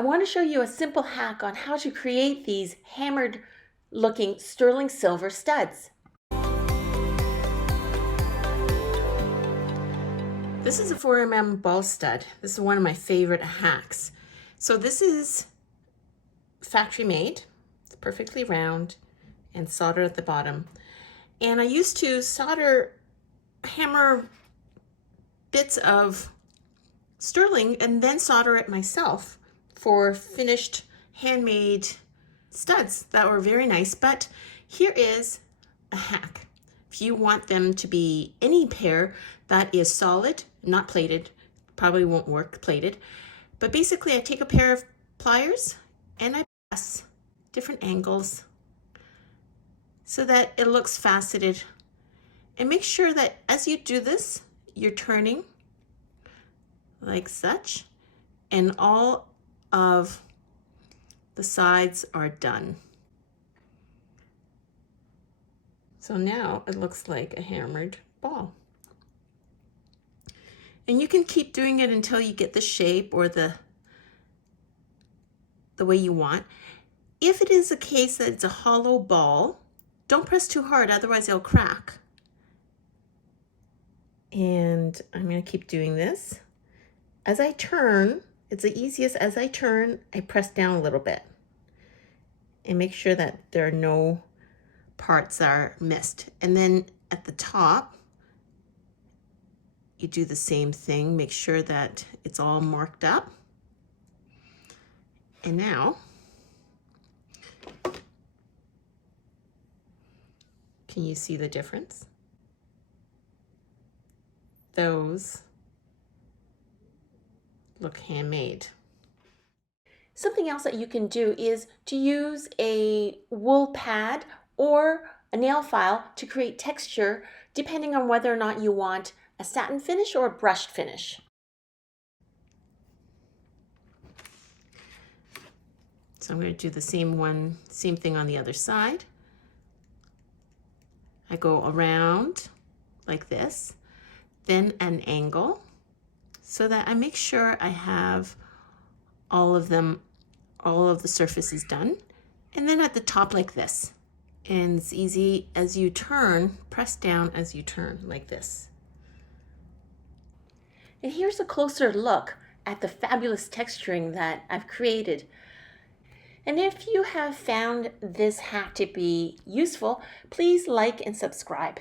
I want to show you a simple hack on how to create these hammered looking sterling silver studs. This is a 4mm ball stud. This is one of my favorite hacks. So this is factory made. It's perfectly round and soldered at the bottom. And I used to hammer bits of sterling and then solder it myself for finished handmade studs that were very nice. But here is a hack. If you want them to be any pair that is solid, not plated, probably won't work plated, but basically I take a pair of pliers and I press different angles so that it looks faceted. And make sure that as you do this, you're turning like such, and all of the sides are done. So now it looks like a hammered ball. And you can keep doing it until you get the shape or the way you want. If it is a case that it's a hollow ball, don't press too hard, otherwise it'll crack. And I'm going to keep doing this. As I turn, it's the easiest. As I turn, I press down a little bit and make sure that there are no parts that are missed. And then at the top, you do the same thing. Make sure that it's all marked up. And now, can you see the difference? Those look handmade. Something else that you can do is to use a wool pad or a nail file to create texture depending on whether or not you want a satin finish or a brushed finish. So I'm going to do the same thing on the other side. I go around like this, then an angle, so that I make sure I have all of the surfaces done. And then at the top like this. And it's easy as you turn, press down as you turn like this. And here's a closer look at the fabulous texturing that I've created. And if you have found this hack to be useful, please like and subscribe.